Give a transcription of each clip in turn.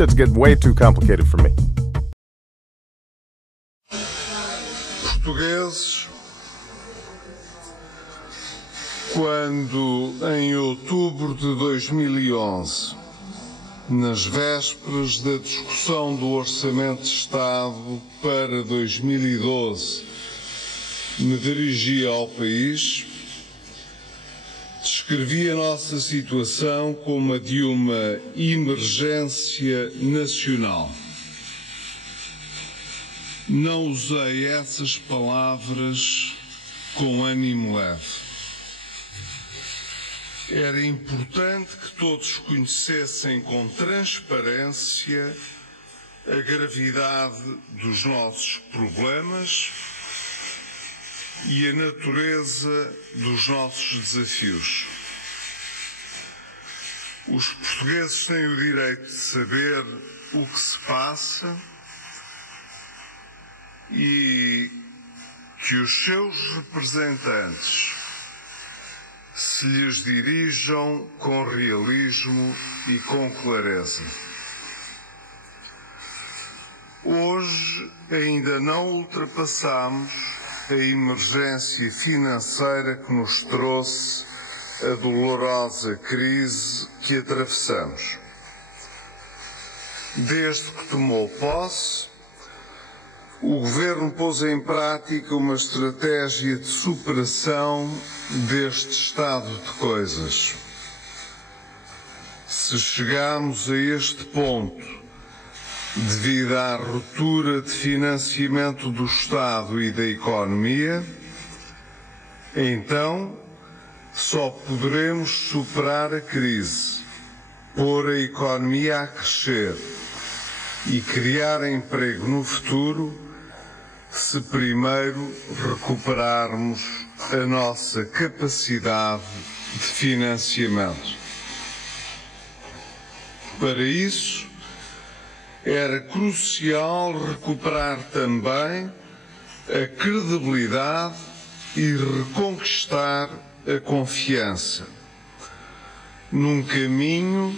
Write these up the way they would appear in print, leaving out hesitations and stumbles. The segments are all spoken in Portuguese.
shit's getting way too complicated for me. Portugueses, quando em outubro de 2011, nas vésperas da discussão do Orçamento de Estado para 2012, me dirigi ao país, descrevi a nossa situação como a de uma emergência nacional. Não usei essas palavras com ânimo leve. Era importante que todos conhecessem com transparência a gravidade dos nossos problemas e a natureza dos nossos desafios. Os portugueses têm o direito de saber o que se passa e que os seus representantes se lhes dirijam com realismo e com clareza. Hoje ainda não ultrapassamos a emergência financeira que nos trouxe a dolorosa crise que atravessamos. Desde que tomou posse, o Governo pôs em prática uma estratégia de superação deste estado de coisas. Se chegamos a este ponto, devido à ruptura de financiamento do Estado e da economia, então só poderemos superar a crise, pôr a economia a crescer e criar emprego no futuro, se primeiro recuperarmos a nossa capacidade de financiamento. Para isso, era crucial recuperar também a credibilidade e reconquistar a confiança, num caminho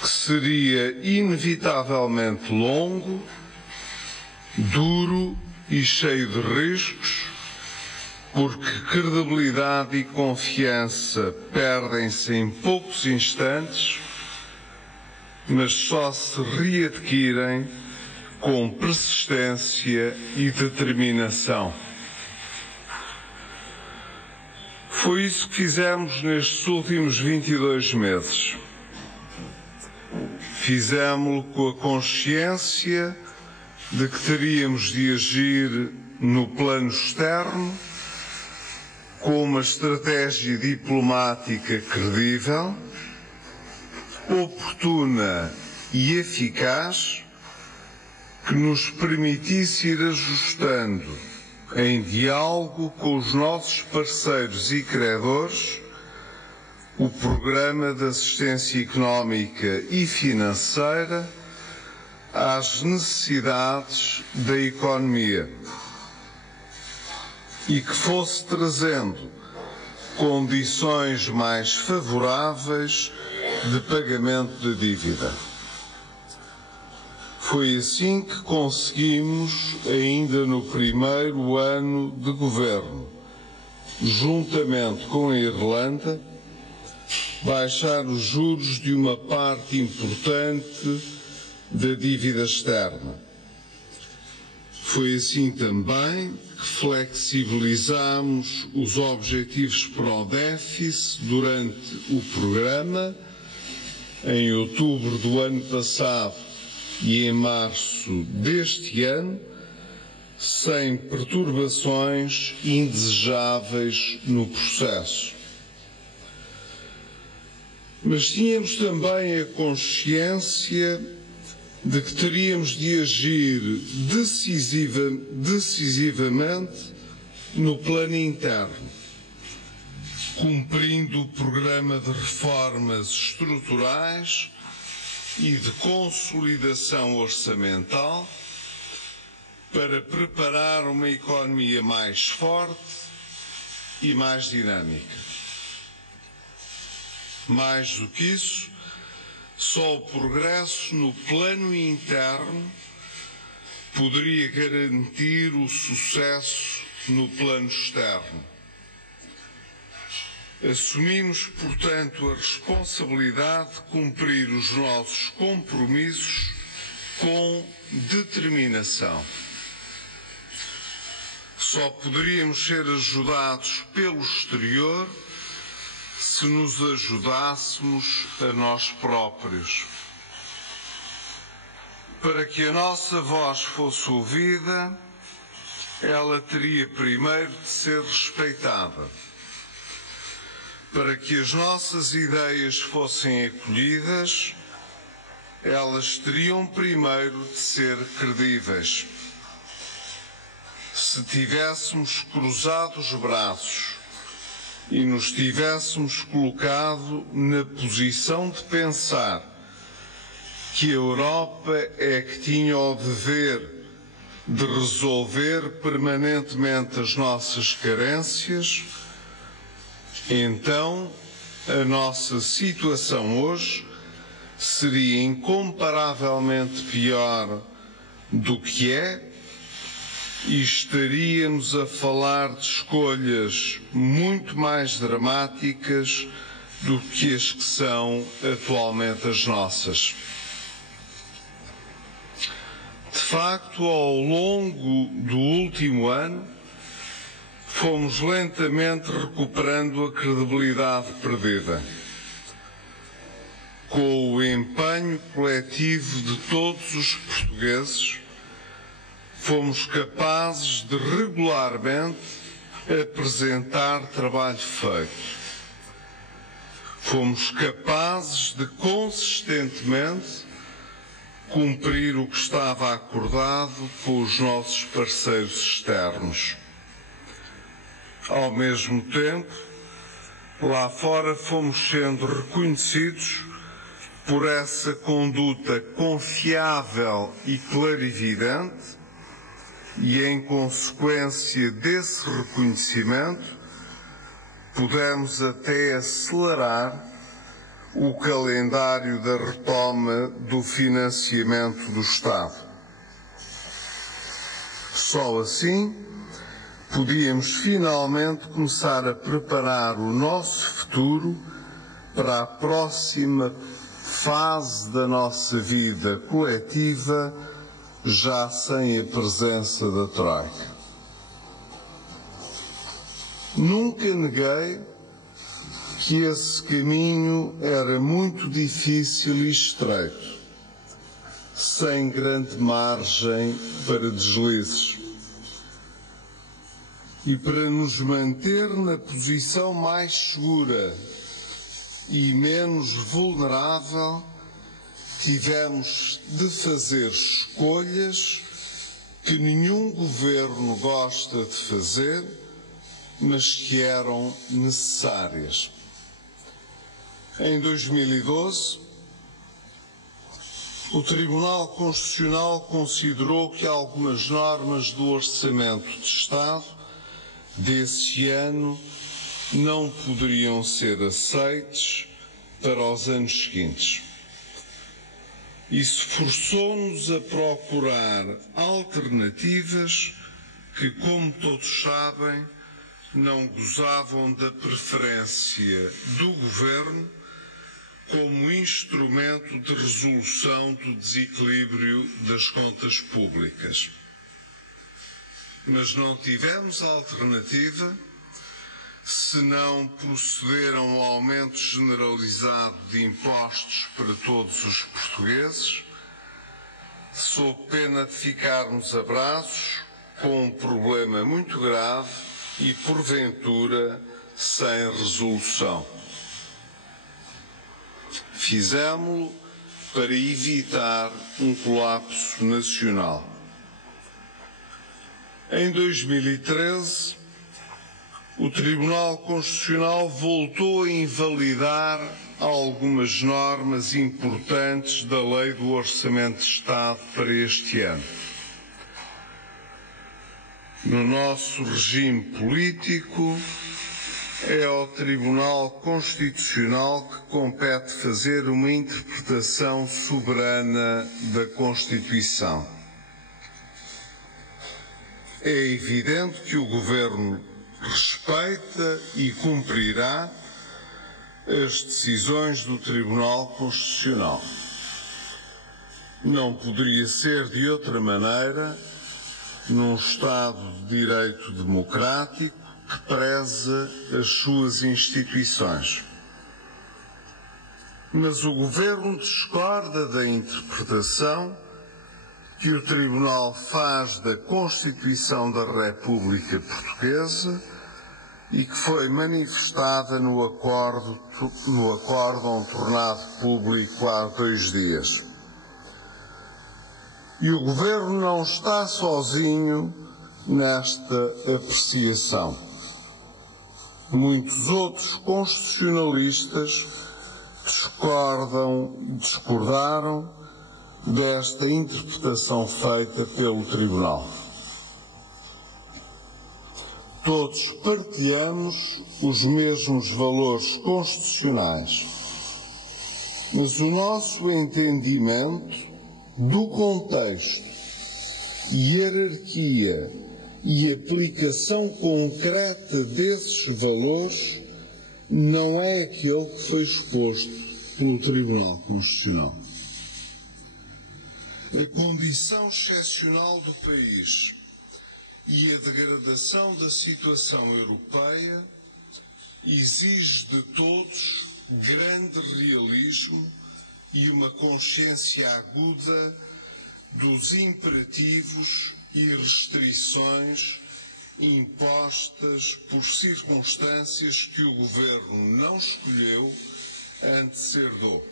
que seria inevitavelmente longo, duro e cheio de riscos, porque credibilidade e confiança perdem-se em poucos instantes, mas só se readquirem com persistência e determinação. Foi isso que fizemos nestes últimos 22 meses. Fizemo-lo com a consciência de que teríamos de agir no plano externo com uma estratégia diplomática credível, oportuna e eficaz, que nos permitisse ir ajustando, em diálogo com os nossos parceiros e credores, o programa de assistência económica e financeira às necessidades da economia e que fosse trazendo condições mais favoráveis de pagamento da dívida. Foi assim que conseguimos, ainda no primeiro ano de governo, juntamente com a Irlanda, baixar os juros de uma parte importante da dívida externa. Foi assim também que flexibilizamos os objetivos para o déficit durante o programa, em outubro do ano passado e em março deste ano, sem perturbações indesejáveis no processo. Mas tínhamos também a consciência de que teríamos de agir decisivamente no plano interno, cumprindo o programa de reformas estruturais e de consolidação orçamental para preparar uma economia mais forte e mais dinâmica. Mais do que isso, Só o progresso no plano interno poderia garantir o sucesso no plano externo. Assumimos, portanto, a responsabilidade de cumprir os nossos compromissos com determinação. Só poderíamos ser ajudados pelo exterior se nos ajudássemos a nós próprios. Para que a nossa voz fosse ouvida, ela teria primeiro de ser respeitada. Para que as nossas ideias fossem acolhidas, elas teriam primeiro de ser credíveis. Se tivéssemos cruzado os braços e nos tivéssemos colocado na posição de pensar que a Europa é que tinha o dever de resolver permanentemente as nossas carências, então a nossa situação hoje seria incomparavelmente pior do que é e estaríamos a falar de escolhas muito mais dramáticas do que as que são atualmente as nossas. De facto, ao longo do último ano, fomos lentamente recuperando a credibilidade perdida. Com o empenho coletivo de todos os portugueses, fomos capazes de regularmente apresentar trabalho feito. Fomos capazes de consistentemente cumprir o que estava acordado com os nossos parceiros externos. Ao mesmo tempo, lá fora fomos sendo reconhecidos por essa conduta confiável e clarividente e, em consequência desse reconhecimento, pudemos até acelerar o calendário da retoma do financiamento do Estado. Só assim podíamos finalmente começar a preparar o nosso futuro para a próxima fase da nossa vida coletiva, já sem a presença da Troika. Nunca neguei que esse caminho era muito difícil e estreito, sem grande margem para deslizes. E para nos manter na posição mais segura e menos vulnerável, tivemos de fazer escolhas que nenhum governo gosta de fazer, mas que eram necessárias. Em 2012, o Tribunal Constitucional considerou que algumas normas do Orçamento de Estado desse ano não poderiam ser aceites para os anos seguintes. Isso forçou-nos a procurar alternativas que, como todos sabem, não gozavam da preferência do Governo como instrumento de resolução do desequilíbrio das contas públicas. Mas não tivemos alternativa senão proceder a um aumento generalizado de impostos para todos os portugueses, sob pena de ficarmos a braços com um problema muito grave e, porventura, sem resolução. Fizemo-lo para evitar um colapso nacional. Em 2013, o Tribunal Constitucional voltou a invalidar algumas normas importantes da Lei do Orçamento de Estado para este ano. No nosso regime político, é ao Tribunal Constitucional que compete fazer uma interpretação soberana da Constituição. É evidente que o Governo respeita e cumprirá as decisões do Tribunal Constitucional. Não poderia ser de outra maneira num Estado de Direito democrático que preza as suas instituições. Mas o Governo discorda da interpretação que o Tribunal faz da Constituição da República Portuguesa e que foi manifestada no acórdão tornado público há 2 dias. E o Governo não está sozinho nesta apreciação. Muitos outros constitucionalistas discordaram desta interpretação feita pelo Tribunal. Todos partilhamos os mesmos valores constitucionais, mas o nosso entendimento do contexto, hierarquia e aplicação concreta desses valores não é aquele que foi exposto pelo Tribunal Constitucional. A condição excepcional do país e a degradação da situação europeia exige de todos grande realismo e uma consciência aguda dos imperativos e restrições impostas por circunstâncias que o Governo não escolheu antes herdou.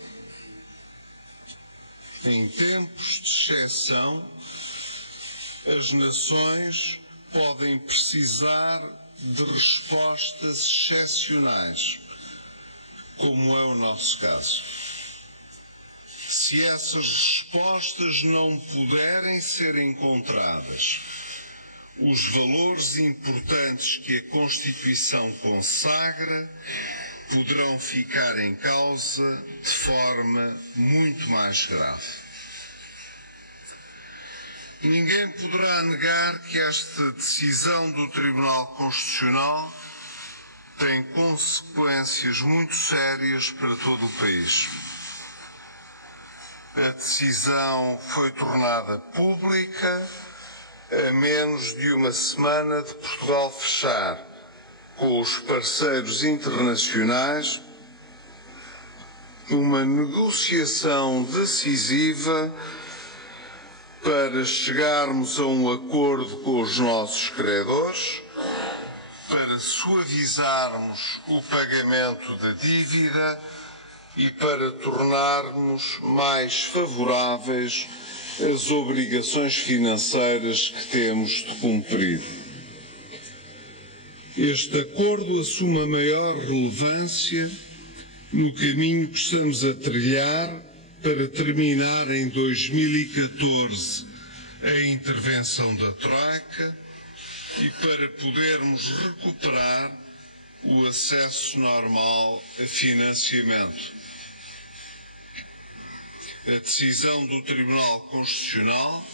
Em tempos de exceção, as nações podem precisar de respostas excepcionais, como é o nosso caso. Se essas respostas não puderem ser encontradas, os valores importantes que a Constituição consagra poderão ficar em causa de forma muito mais grave. Ninguém poderá negar que esta decisão do Tribunal Constitucional tem consequências muito sérias para todo o país. A decisão foi tornada pública a menos de uma semana de Portugal fechar com os parceiros internacionais uma negociação decisiva para chegarmos a um acordo com os nossos credores, para suavizarmos o pagamento da dívida e para tornarmos mais favoráveis as obrigações financeiras que temos de cumprir. Este acordo assume a maior relevância no caminho que estamos a trilhar para terminar em 2014 a intervenção da Troika e para podermos recuperar o acesso normal a financiamento. A decisão do Tribunal Constitucional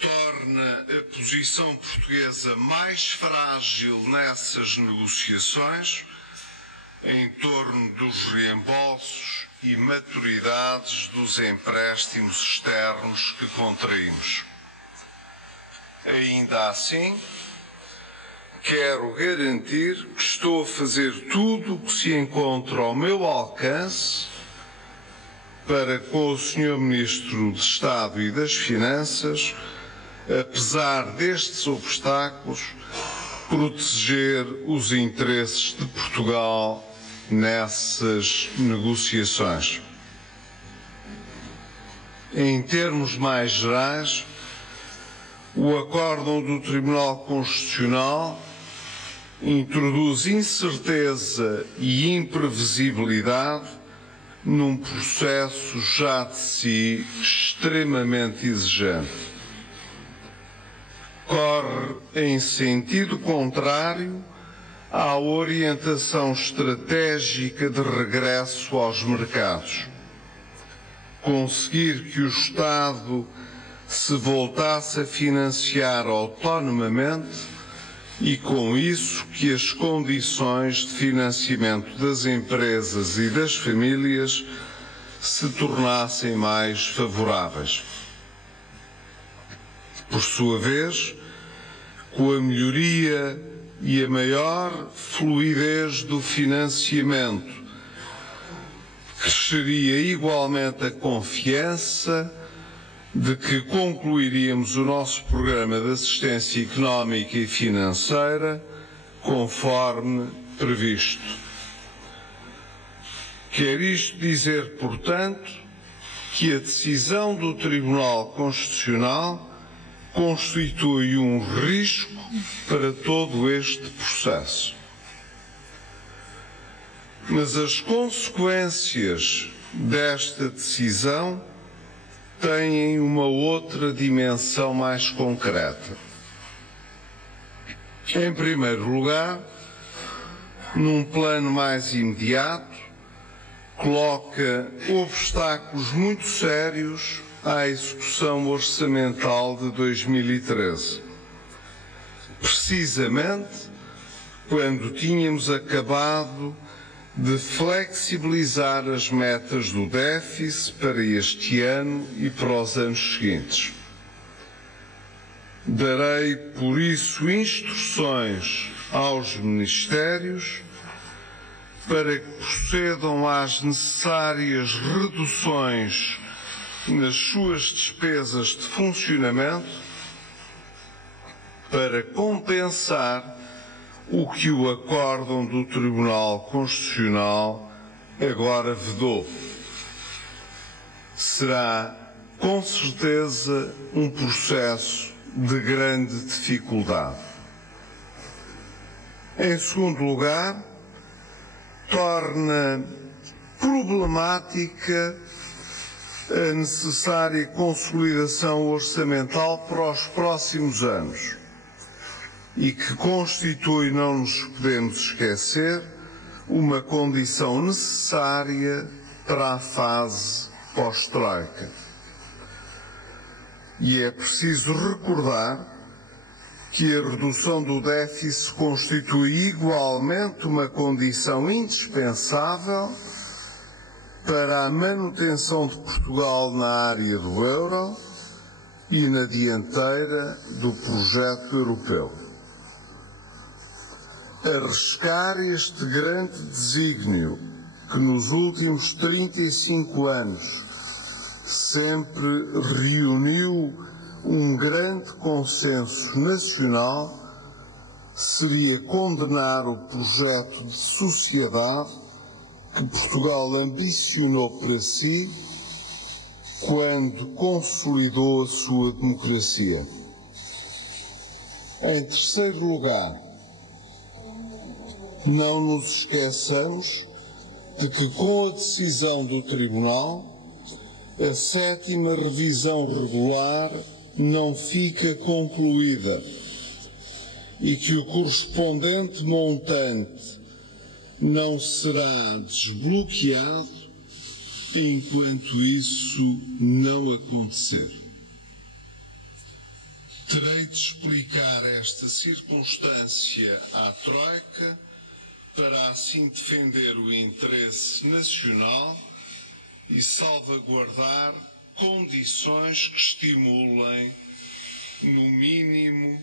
torna a posição portuguesa mais frágil nessas negociações em torno dos reembolsos e maturidades dos empréstimos externos que contraímos. Ainda assim, quero garantir que estou a fazer tudo o que se encontra ao meu alcance para, com o Sr. Ministro de Estado e das Finanças, apesar destes obstáculos, proteger os interesses de Portugal nessas negociações. Em termos mais gerais, o acórdão do Tribunal Constitucional introduz incerteza e imprevisibilidade num processo já de si extremamente exigente. Corre em sentido contrário à orientação estratégica de regresso aos mercados. Conseguir que o Estado se voltasse a financiar autonomamente e, com isso, que as condições de financiamento das empresas e das famílias se tornassem mais favoráveis. Por sua vez, com a melhoria e a maior fluidez do financiamento, cresceria igualmente a confiança de que concluiríamos o nosso programa de assistência económica e financeira conforme previsto. Quer isto dizer, portanto, que a decisão do Tribunal Constitucional constitui um risco para todo este processo. Mas as consequências desta decisão têm uma outra dimensão mais concreta. Em primeiro lugar, num plano mais imediato, coloca obstáculos muito sérios à execução orçamental de 2013. Precisamente quando tínhamos acabado de flexibilizar as metas do déficit para este ano e para os anos seguintes. Darei, por isso, instruções aos Ministérios para que procedam às necessárias reduções nas suas despesas de funcionamento para compensar o que o acórdão do Tribunal Constitucional agora vedou. Será, com certeza, um processo de grande dificuldade. Em segundo lugar, torna problemática a necessária consolidação orçamental para os próximos anos e que constitui, não nos podemos esquecer, uma condição necessária para a fase pós-troika. E é preciso recordar que a redução do déficit constitui igualmente uma condição indispensável para a manutenção de Portugal na área do euro e na dianteira do projeto europeu. Arriscar este grande desígnio que nos últimos 35 anos sempre reuniu um grande consenso nacional seria condenar o projeto de sociedade que Portugal ambicionou para si quando consolidou a sua democracia. Em terceiro lugar, não nos esqueçamos de que, com a decisão do Tribunal, a sétima revisão regular não fica concluída e que o correspondente montante não será desbloqueado enquanto isso não acontecer. Terei de explicar esta circunstância à Troika para assim defender o interesse nacional e salvaguardar condições que estimulem, no mínimo,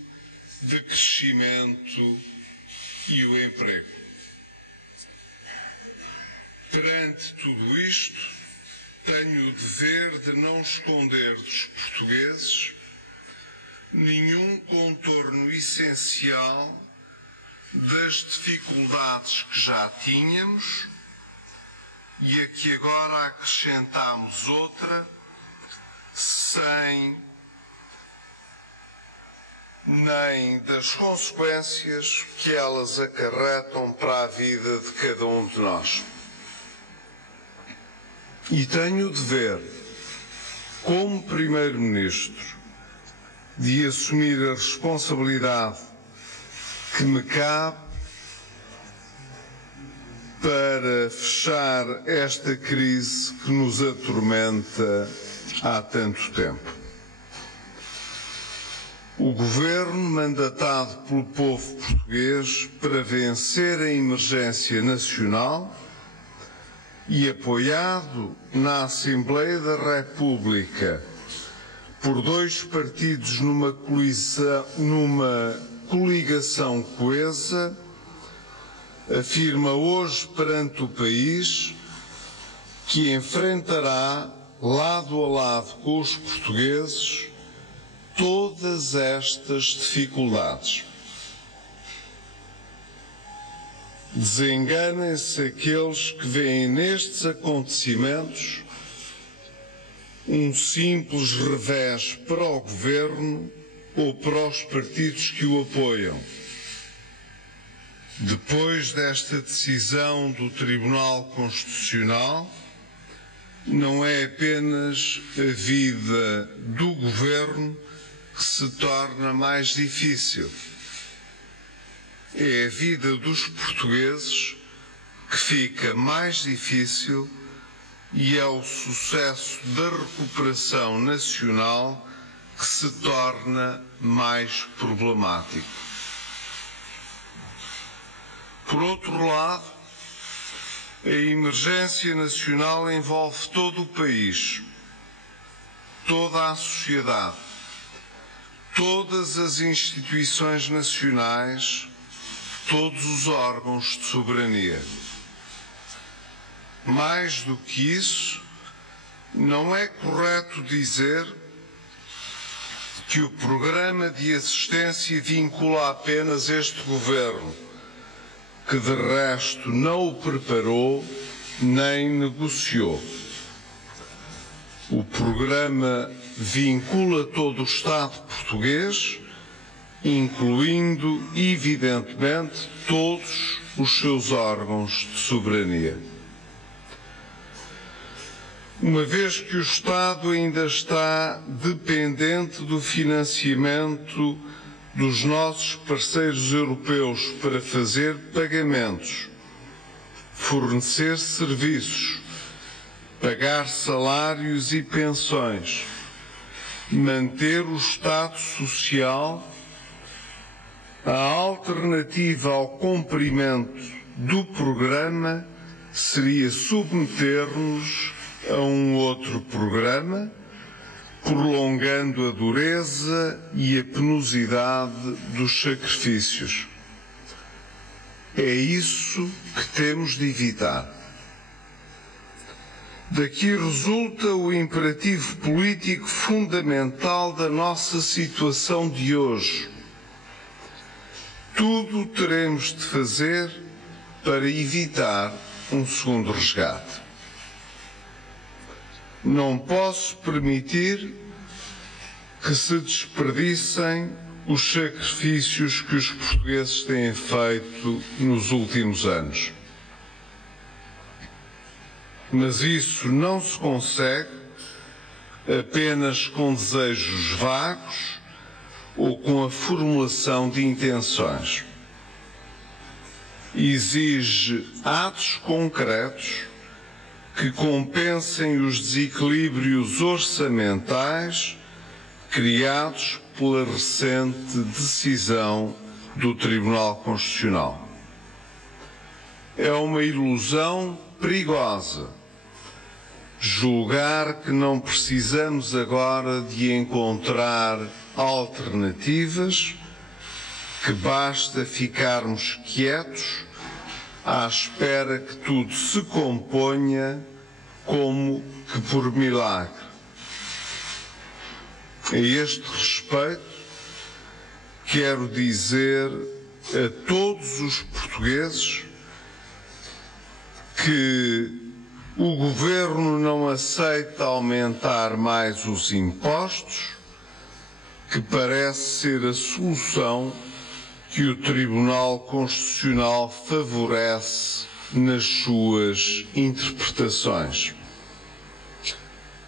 de crescimento e o emprego. Perante tudo isto, tenho o dever de não esconder dos portugueses nenhum contorno essencial das dificuldades que já tínhamos e a que agora acrescentamos outra, sem nem das consequências que elas acarretam para a vida de cada um de nós. E tenho o dever, como Primeiro-Ministro, de assumir a responsabilidade que me cabe para fechar esta crise que nos atormenta há tanto tempo. O Governo, mandatado pelo povo português para vencer a emergência nacional e apoiado na Assembleia da República por dois partidos numa coligação coesa, afirma hoje perante o país que enfrentará, lado a lado com os portugueses, todas estas dificuldades. Desenganem-se aqueles que veem nestes acontecimentos um simples revés para o Governo ou para os partidos que o apoiam. Depois desta decisão do Tribunal Constitucional, não é apenas a vida do Governo que se torna mais difícil. É a vida dos portugueses que fica mais difícil e é o sucesso da recuperação nacional que se torna mais problemático. Por outro lado, a emergência nacional envolve todo o país, toda a sociedade, todas as instituições nacionais, todos os órgãos de soberania. Mais do que isso, não é correto dizer que o programa de assistência vincula apenas este Governo, que de resto não o preparou nem negociou. O programa vincula todo o Estado português, incluindo, evidentemente, todos os seus órgãos de soberania. Uma vez que o Estado ainda está dependente do financiamento dos nossos parceiros europeus para fazer pagamentos, fornecer serviços, pagar salários e pensões, manter o Estado Social, a alternativa ao cumprimento do programa seria submeter-nos a um outro programa, prolongando a dureza e a penosidade dos sacrifícios. É isso que temos de evitar. Daqui resulta o imperativo político fundamental da nossa situação de hoje. Tudo teremos de fazer para evitar um segundo resgate. Não posso permitir que se desperdicem os sacrifícios que os portugueses têm feito nos últimos anos. Mas isso não se consegue apenas com desejos vagos ou com a formulação de intenções. Exige atos concretos que compensem os desequilíbrios orçamentais criados pela recente decisão do Tribunal Constitucional. É uma ilusão perigosa julgar que não precisamos agora de encontrar alternativas, que basta ficarmos quietos à espera que tudo se componha como que por milagre. A este respeito, quero dizer a todos os portugueses que o Governo não aceita aumentar mais os impostos, que parece ser a solução que o Tribunal Constitucional favorece nas suas interpretações.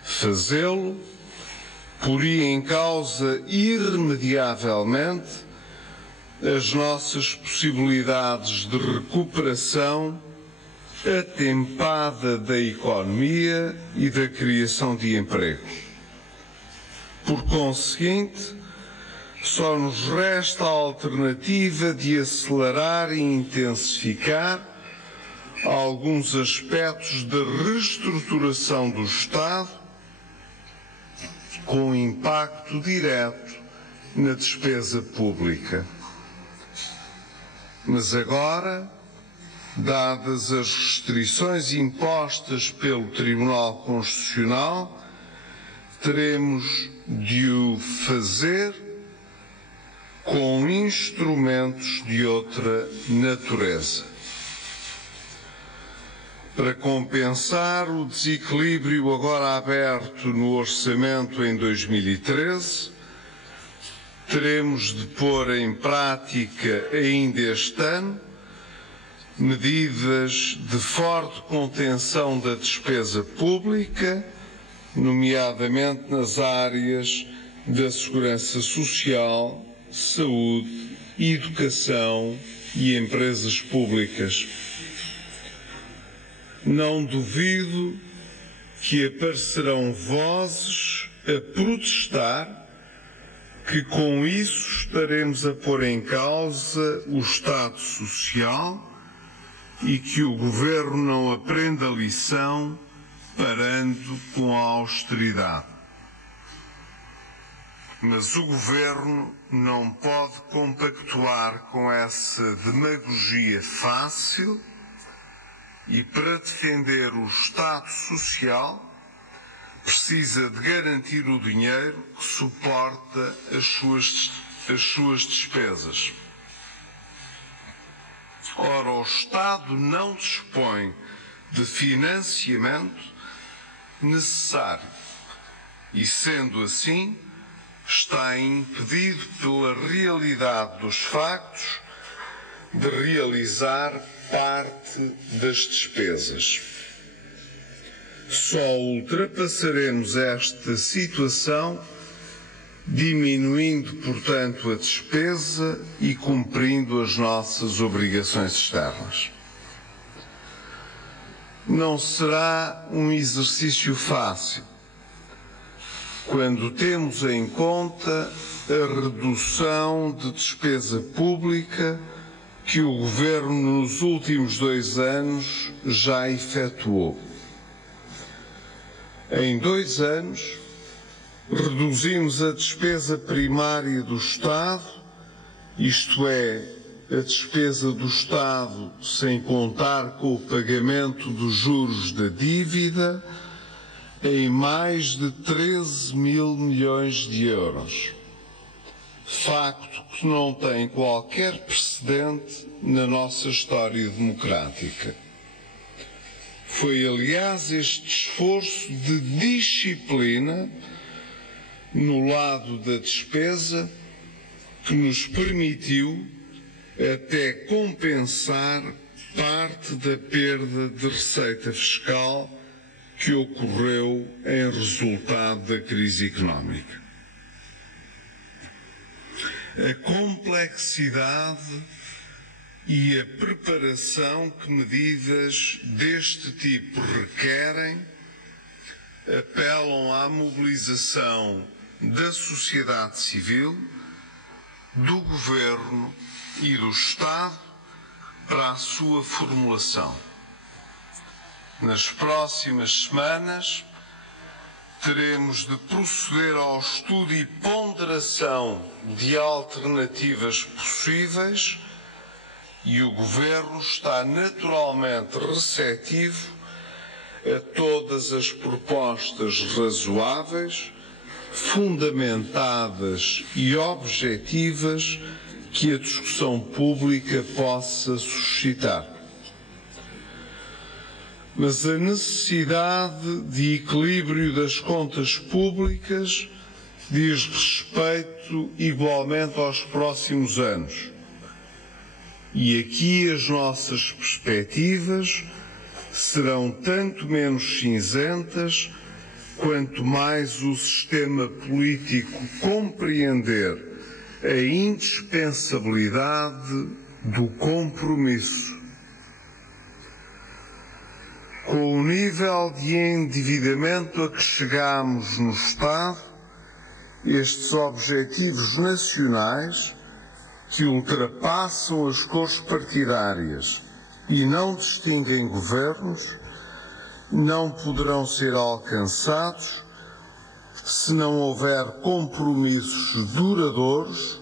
Fazê-lo poria em causa irremediavelmente as nossas possibilidades de recuperação atempada da economia e da criação de emprego. Por conseguinte, só nos resta a alternativa de acelerar e intensificar alguns aspectos da reestruturação do Estado com impacto direto na despesa pública. Mas agora, dadas as restrições impostas pelo Tribunal Constitucional, teremos de o fazer com instrumentos de outra natureza. Para compensar o desequilíbrio agora aberto no orçamento em 2013, teremos de pôr em prática ainda este ano medidas de forte contenção da despesa pública, nomeadamente nas áreas da segurança social, saúde, educação e empresas públicas. Não duvido que aparecerão vozes a protestar que com isso estaremos a pôr em causa o Estado Social e que o Governo não aprende a lição parando com a austeridade. Mas o Governo não pode compactuar com essa demagogia fácil e, para defender o Estado Social, precisa de garantir o dinheiro que suporta as suas despesas. Ora, o Estado não dispõe de financiamento necessário e, sendo assim, está impedido pela realidade dos factos de realizar parte das despesas. Só ultrapassaremos esta situação diminuindo, portanto, a despesa e cumprindo as nossas obrigações externas. Não será um exercício fácil, quando temos em conta a redução de despesa pública que o Governo nos últimos 2 anos já efetuou. Em 2 anos, reduzimos a despesa primária do Estado, isto é, a despesa do Estado sem contar com o pagamento dos juros da dívida, em mais de 13 mil milhões de euros. Facto que não tem qualquer precedente na nossa história democrática. Foi, aliás, este esforço de disciplina no lado da despesa que nos permitiu até compensar parte da perda de receita fiscal que ocorreu em resultado da crise económica. A complexidade e a preparação que medidas deste tipo requerem apelam à mobilização da sociedade civil, do Governo e do Estado para a sua formulação. Nas próximas semanas, teremos de proceder ao estudo e ponderação de alternativas possíveis e o Governo está naturalmente receptivo a todas as propostas razoáveis, fundamentadas e objetivas que a discussão pública possa suscitar. Mas a necessidade de equilíbrio das contas públicas diz respeito igualmente aos próximos anos. E aqui as nossas perspectivas serão tanto menos cinzentas quanto mais o sistema político compreender a indispensabilidade do compromisso. Com o nível de endividamento a que chegamos no Estado, estes objetivos nacionais, que ultrapassam as cores partidárias e não distinguem governos, não poderão ser alcançados se não houver compromissos duradouros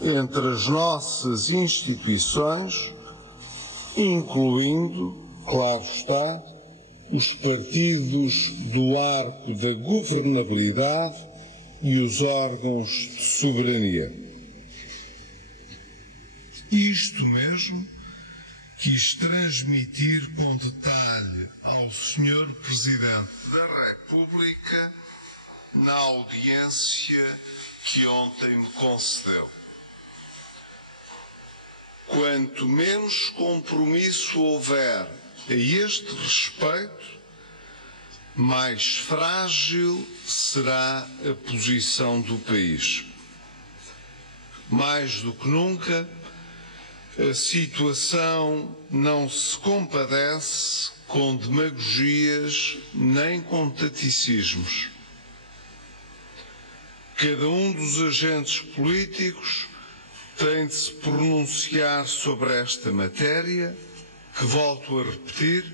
entre as nossas instituições, incluindo, claro está, os partidos do arco da governabilidade e os órgãos de soberania. Isto mesmo quis transmitir com detalhe ao Sr. Presidente da República na audiência que ontem me concedeu. Quanto menos compromisso houver a este respeito, mais frágil será a posição do país. Mais do que nunca, a situação não se compadece com demagogias nem com taticismos. Cada um dos agentes políticos tem de se pronunciar sobre esta matéria, que, volto a repetir,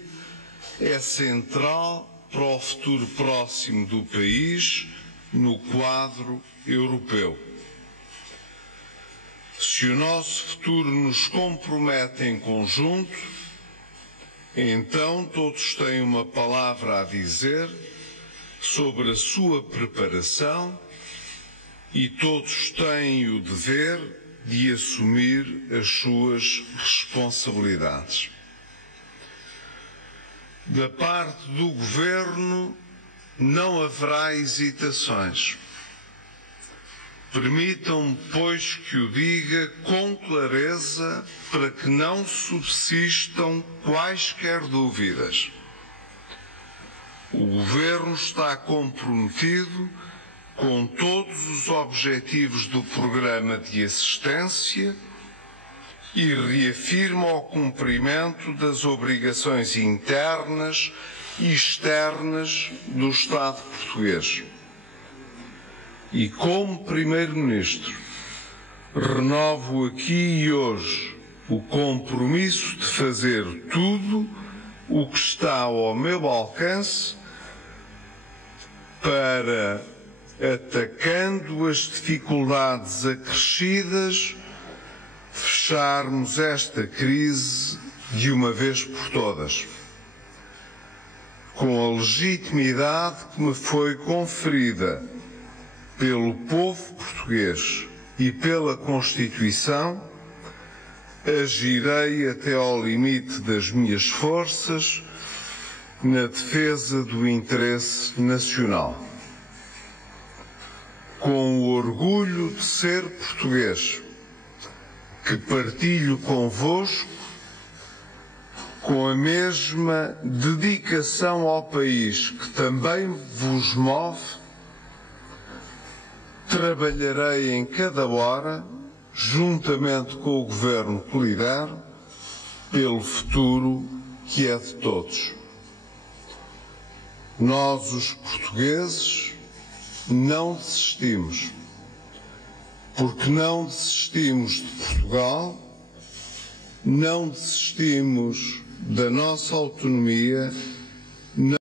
é central para o futuro próximo do país no quadro europeu. Se o nosso futuro nos compromete em conjunto, então todos têm uma palavra a dizer sobre a sua preparação e todos têm o dever de assumir as suas responsabilidades. Da parte do Governo não haverá hesitações. Permitam-me, pois, que o diga com clareza para que não subsistam quaisquer dúvidas. O Governo está comprometido com todos os objetivos do programa de assistência e reafirma o cumprimento das obrigações internas e externas do Estado português. E como Primeiro-Ministro, renovo aqui e hoje o compromisso de fazer tudo o que está ao meu alcance para, atacando as dificuldades acrescidas, fecharmos esta crise de uma vez por todas, com a legitimidade que me foi conferida pelo povo português e pela Constituição. Agirei até ao limite das minhas forças na defesa do interesse nacional. Com o orgulho de ser português, que partilho convosco, com a mesma dedicação ao país que também vos move, trabalharei em cada hora, juntamente com o Governo que lidero, pelo futuro que é de todos. Nós, os portugueses, não desistimos, porque não desistimos de Portugal, não desistimos da nossa autonomia,